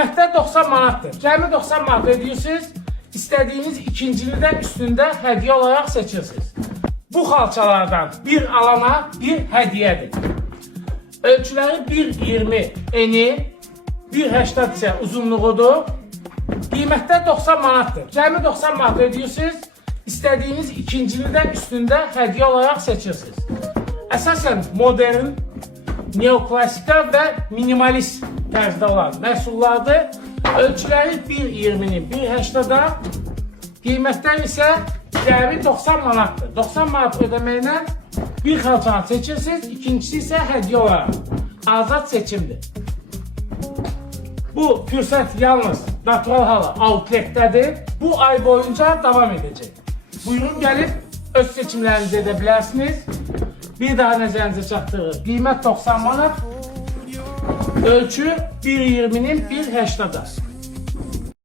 Qiymətlər 90 manatdır. Cəmi 90 manat ödəyirsiniz. İstədiyiniz ikincini də üstündə hədiyyə olaraq seçirsiniz. Bu xalçalardan bir alana bir hədiyyədir. Ölçüləri 1.20 eni, 1.80 isə uzunluğudur. Qiymətlər 90 manatdır. Cəmi 90 manat ödəyirsiniz. İstədiyiniz ikincini də üstündə hədiyyə olaraq seçirsiniz. Əsasən modern, neoklasiklər və minimalist tərzdə olan məhsullardır. Ölçüləri 1.20'nin 1.80'da, qiymətlər isə cəmi 90 manatdır. 90 manat ödəməklə bir xalçanı seçirsiniz, ikincisi isə hədiyyə olaraq. Azad seçimdir. Bu fürsət yalnız natural hala outletdədir. Bu ay boyunca davam edəcək. Buyurun gəlib öz seçimlərinizi edə bilərsiniz. Bir daha nəzərinizə çatdırır. Qiymət 90 manat, ölçü 1.20'nin 1.80'da.